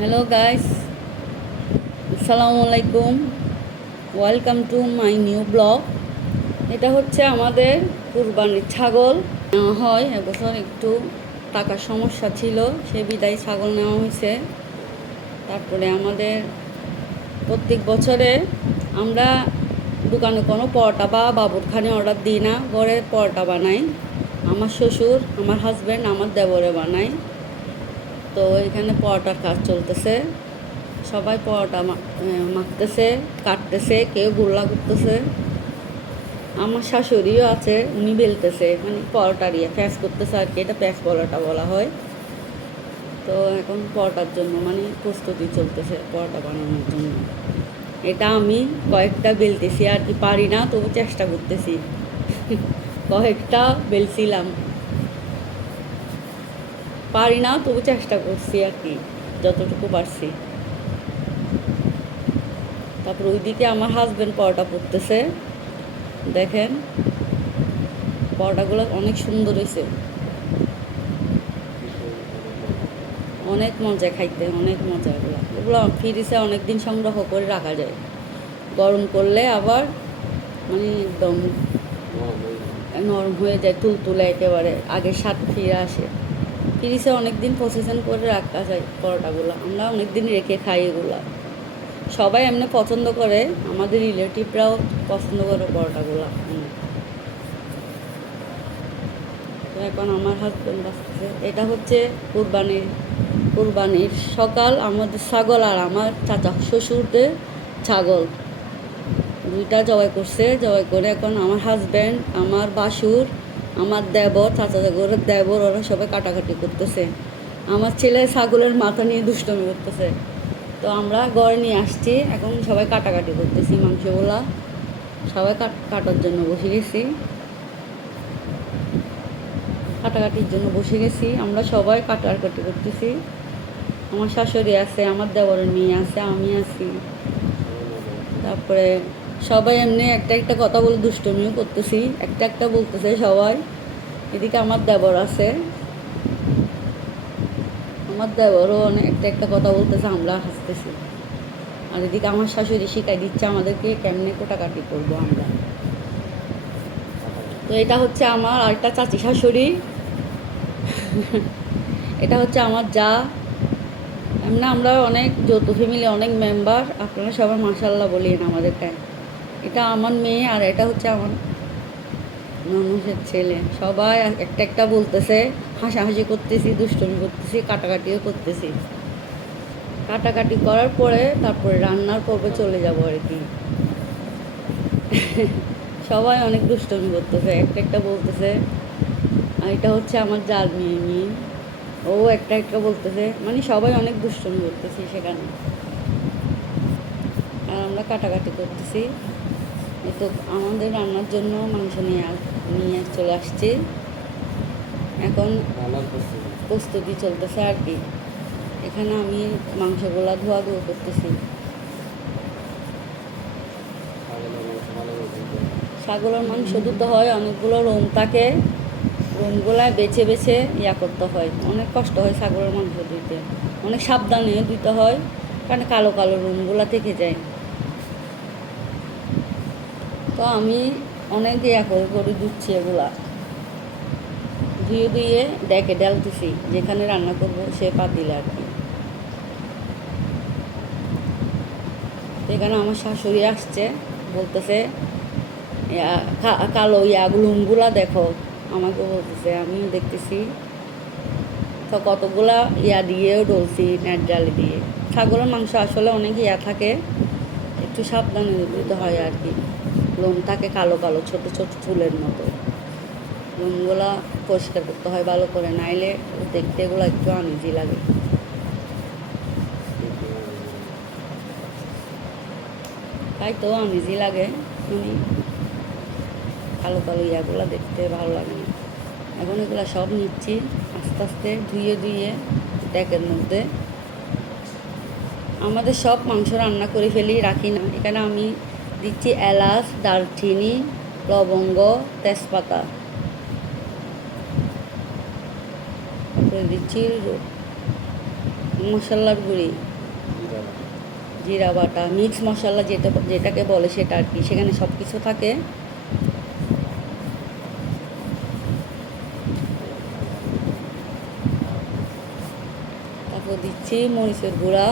Hello guys, আসসালামু আলাইকুম। Welcome to my new blog. এটা হচ্ছে আমাদের কুরবানির ছাগল নেওয়া হয়। এবছর একটু টাকার সমস্যা ছিল, সে বিদায় ছাগল নেওয়া হয়েছে। তারপরে আমাদের প্রত্যেক বছরে আমরা দোকানে কোনো পরোটা বা বাবুরখানে অর্ডার দিই না, ঘরে পরোটা বানাই। আমার শ্বশুর, আমার হাজব্যান্ড, আমার দেবরে বানায়। তো এখানে পরোটার কাজ চলতেছে। সবাই পরোটা মাখতেছে, কাটতেছে, কেউ গোল্লা করতেছে। আমার শাশুড়িও আছে, উনি বেলতেছে, মানে পরোটার প্যাঁচ করতেছে আর কি। এটা প্যাঁচ পরোটা বলা হয়। তো এখন পরোটার জন্য মানে প্রস্তুতি চলতেছে পরোটা বানানোর জন্য। এটা আমি কয়েকটা বেলতেছি আর কি, পারি না তবু চেষ্টা করতেছি। কয়েকটা বেলছিলাম, পারি না তবু চেষ্টা করছি আর কি, যতটুকু পারছি। তারপর ওইদিকে আমার হাজব্যান্ড পরোটা পড়তেছে, দেখেন পরোটাগুলো অনেক সুন্দর হয়েছে, অনেক মজা খাইতে, অনেক মজা। এগুলো এগুলো ফ্রিজে অনেক দিন সংগ্রহ করে রাখা যায়, গরম করলে আবার মানে একদম নরম হয়ে যায়, তুলতুলে একেবারে আগের স্বাদ ফিরে আসে। ফ্রিজে অনেক দিন প্রসেসন করে রাখা যায় পরোটাগুলো, আমরা অনেক দিন রেখে খাই এগুলো। সবাই এমনি পছন্দ করে, আমাদের রিলেটিভরাও পছন্দ করে পরোটাগুলো। তো এখন আমার হাজব্যান্ড আসতেছে। এটা হচ্ছে কুরবানির সকাল। আমাদের ছাগল আর আমার চাচা শ্বশুরদের ছাগল দুইটা জবাই করছে। জবাই করে এখন আমার হাজব্যান্ড, আমার বাসুর, আমার দেবর, চাচা জাগরের দেবর, ওরা সবাই কাটাকাটি করতেছে। আমার ছেলে ছাগলের মাথা নিয়ে দুষ্টমি করতেছে। তো আমরা ঘরে নিয়ে আসছি, এখন সবাই কাটাকাটি করতেছি মাংসগুলা। সবাই কাটার জন্য বসে গেছি, কাটাকাটির জন্য বসে গেছি। আমরা সবাই কাটাকাটি করতেছি। আমার শাশুড়ি আছে, আমার দেবরের মেয়ে আছে, আমি আছি। তারপরে সবাই এমনি একটা একটা কথা বলে দুষ্টমিও করতেছি, একটা একটা বলতেছে সবাই। এদিকে আমার দেবর আছে, আমার দেবরও অনেক একটা একটা কথা বলতেছে, আমরা হাসতেছি। আর এদিকে আমার শাশুড়ি শিখাই দিচ্ছে আমাদেরকে কেমনে কাটাকাটি করবো আমরা। তো এটা হচ্ছে আমার আরেকটা চাচি শাশুড়ি, এটা হচ্ছে আমার যা। এমনি আমরা অনেক যৌথ ফ্যামিলি, অনেক মেম্বার, আপনারা সবাই মাশাল্লাহ বলিয়েন আমাদেরকে। এটা আমার মেয়ে আর এটা হচ্ছে আমার ননদের ছেলে। সবাই একটা একটা বলতেছে, হাসাহাসি করতেছি, দুষ্টমি করতেছি, কাটাকাটিও করতেছি। কাটাকাটি করার পরে তারপরে রান্নার পর্বে চলে যাব আর কি। সবাই অনেক দুষ্টমি করতেছে, একটা একটা বলতেছে। আর এটা হচ্ছে আমার জাল মেয়ে, ও একটা একটা বলতেছে, মানে সবাই অনেক দুষ্টমি করতেছি সেখানে। আর আমরা কাটাকাটি করতেছি। এই তো আমাদের রান্নার জন্য মাংস নিয়ে চলে আসছি। এখন প্রস্তুতি চলতেছে আর কি। এখানে আমি মাংসগুলা ধোয়া করতেছি। ছাগলের মাংস ধুতে হয়, অনেকগুলো রোম থাকে, রোমগুলা বেছে বেছে করতে হয়। অনেক কষ্ট হয় ছাগলের মাংস ধুইতে, অনেক সাবধানে ধুতে হয়, কারণ কালো কালো রোমগুলা থেকে যায়। তো আমি অনেক করে ধুচ্ছি এগুলা, ধুয়ে ধুয়ে ডেকে ডালতেছি, যেখানে রান্না করবো সে পাতিলে আর কি। এখানে আমার শাশুড়ি আসছে, বলতেছে কালো লুমগুলা দেখো, আমাকে বলতেছে, আমিও দেখতেছি। তো কতগুলা দিয়েও ডলছি নেট জালি দিয়ে। ছাগলের মাংস আসলে অনেক থাকে, একটু সাবধানে দিতে হয় আর কি। লোম থাকে কালো কালো, ছোট ছোট ফুলের মতো। লোমগুলা পরিষ্কার করতে হয় ভালো করে, নাইলে দেখতে এগুলো একটু আনইজি লাগে। তাই তো আনইজি লাগে, মানে কালো কালো দেখতে ভালো লাগে না। এখন এগুলো সব নিচ্ছি আস্তে আস্তে, ধুয়ে ধুয়ে ডেকের মধ্যে। আমাদের সব মাংস রান্না করে ফেলি, রাখি না। এখানে আমি দিচ্ছি এলাচ, দারচিনি, লবঙ্গ, তেজপাতা, তারপরে দিচ্ছি মশলার গুঁড়ি, জিরা বাটা, মিক্স মশলা যেটাকে বলে সেটা আর কি, সেখানে সব কিছু থাকে। তারপর দিচ্ছি মরিচের গুঁড়া,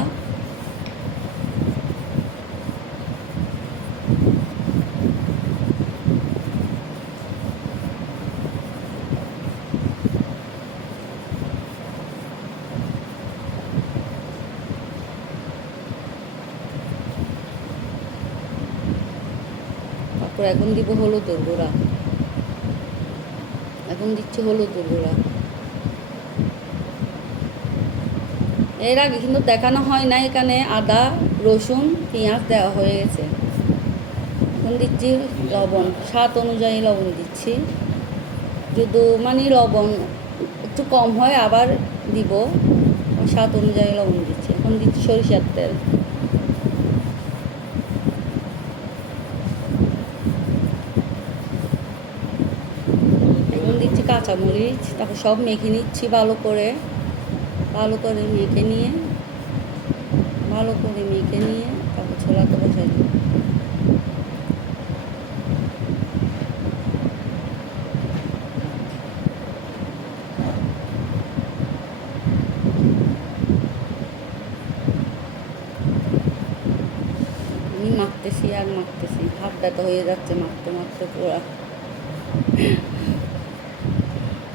তারপর এখন দিব হলুদের গুঁড়া, এখন দিচ্ছি হলুদের গুঁড়া। এর আগে কিন্তু দেখানো হয় না, এখানে আদা রসুন পেঁয়াজ দেওয়া হয়ে গেছে। এখন দিচ্ছি লবণ, স্বাদ অনুযায়ী লবণ দিচ্ছি। যদি মানে লবণ একটু কম হয় আবার দিব, স্বাদ অনুযায়ী লবণ দিচ্ছি। এখন দিচ্ছি সরিষার তেল, এখন দিচ্ছি কাঁচামরিচ। তারপর সব মেখে নিচ্ছি ভালো করে মেখে নিয়ে তারপর ছোলাতে বসাই দিই। আমি মাখতেছি আর মাখতেছি, হাত ব্যথা হয়ে যাচ্ছে মাখতে মাখতে পুরা।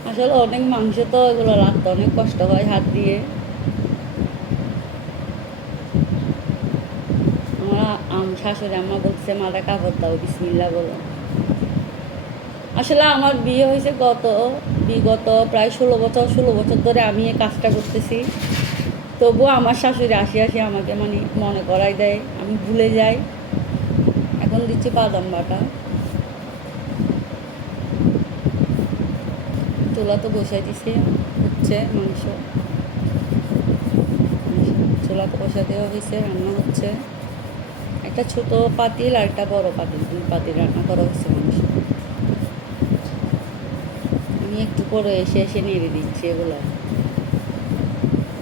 আসলে অনেক মাংস তো, এগুলো রাখতে অনেক কষ্ট হয় হাত দিয়ে। আমার শাশুড়ি আম্মা বলছে মাথা কাপড় দাও, বিসমিল্লা বলো। আসলে আমার বিয়ে হয়েছে বিগত প্রায় 16 বছর ধরে আমি এই কাজটা করতেছি। তবুও আমার শাশুড়ি আসি আমাকে মানে মনে করাই দেয়, আমি ভুলে যাই। এখন দিচ্ছি বাদাম বাটা, চুলা তো বসাই দিছি, হচ্ছে মাংস, চুলা তো বসা দেওয়া হয়েছে, রান্না হচ্ছে। একটা ছোট পাতিল আর একটা বড় পাতিল, 2 পাতিল রান্না করা হচ্ছে মাংস। আমি একটু পরে এসে নেড়ে দিচ্ছি এগুলো।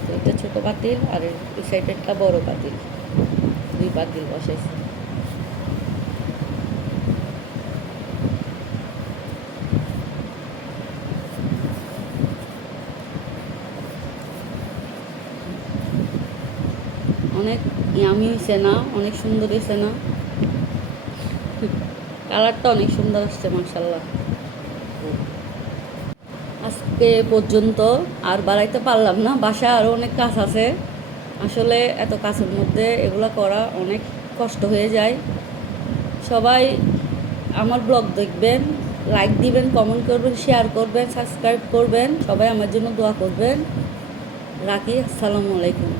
তো এটা ছোট পাতিল আর এই সাইডে একটা বড় পাতিল, 2 পাতিল বসাইছি। অনেক ইয়ামি হয়েছে না, অনেক সুন্দর হয়েছে না, কালারটা অনেক সুন্দর আসছে মাশাআল্লাহ। আজকে পর্যন্ত আর বাড়াইতে পারলাম না, বাসায় আরও অনেক কাজ আছে। আসলে এত কাজের মধ্যে এগুলো করা অনেক কষ্ট হয়ে যায়। সবাই আমার ব্লগ দেখবেন, লাইক দিবেন, কমেন্ট করবেন, শেয়ার করবেন, সাবস্ক্রাইব করবেন। সবাই আমার জন্য দোয়া করবেন। রাখি, আসসালামু আলাইকুম।